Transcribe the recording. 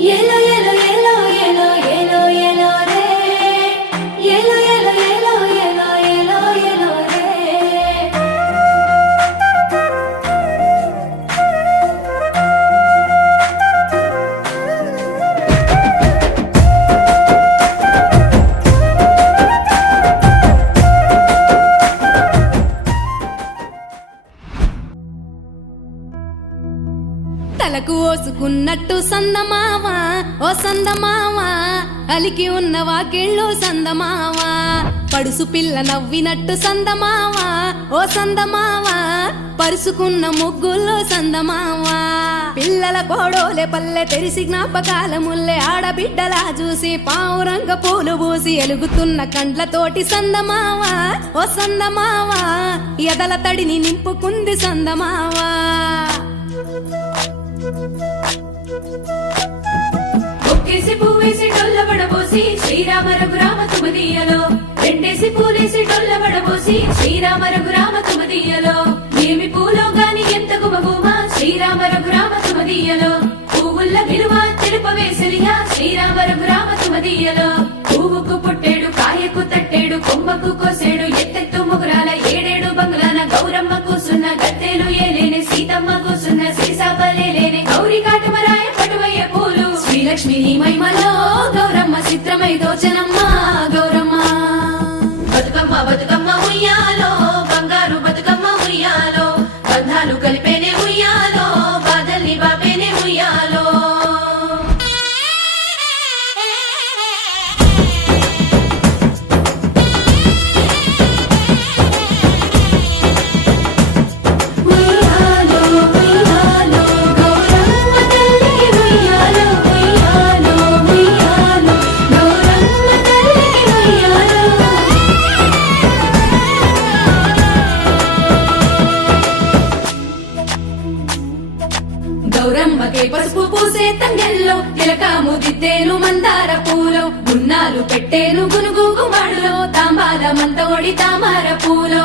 Yelo yelo yelo yelo yelo yelo re. Yelo yelo yelo yelo yelo yelo re. తలకు ఓసుకున్నట్టు సందమావా ఓ సందమావా అలికి ఉన్న వాకిళ్ళు సందమావా పడుసు పిల్ల నవ్వినట్టు సందమావా ఓ సందమావా పరుసుకున్న ముగ్గుల్లో సందమావా పిల్లల కోడోలే పల్లె తెరిసి జ్ఞాపకాల ముల్లె ఆడబిడ్డలా చూసి పావురంగ పూలు పూసి ఎలుగుతున్న కండ్లతోటి సందమావా ఓ సందమావా ఎదల తడిని నింపుకుంది సందమావా ఒక్కేసి పువ్వేసి డొల్లబడబోసి శ్రీరామ రఘురామ తుమదీయలో రెండేసి పూలేసి డొల్లబడబోసి శ్రీరామ రఘురామ తుమదీయలో ఏమి పూలో గాని ఎంత గుమగుమ శ్రీరామ రఘురామ తుమదీయలో పువ్వుల్ల విలువ తెలుపవేసలిగా శ్రీరామ రఘురామ తుమదీయలో పువ్వుకు పుట్టేడు కాయకు తట్టేడు కొమ్మకు కోసేడు ఎత్తెత్తు ముగురాల ఏడేడు బంగ్లాన గౌరమ్మ కూసున్న గత్తెలు ఏలేని సీతమ్మ కూసున్న సీసాపలేలేని గౌరీ కాటమరాయ పటువయ్య పూలు శ్రీలక్ష్మి మహిమలో గౌరమ్మ చిత్రమై దోచనమ్మ గౌరమ్మ బతుకమ్మ బతుకమ్మ ఉయ్యాలో బంగారు బతుకమ్మ ఉయ్యాలో బంధాలు కలిపేనే ఉయ్యాలో బాధల్ని బాపేనే ఉయ్యాలో గౌరమ్మకే పసుపు పూసే తంగెల్లో తిలకాము దిద్దేను మందార పూలో గున్నాలు పెట్టేను గునుగు గుమాడులో తాంబాల మంతోడి తామర పూలో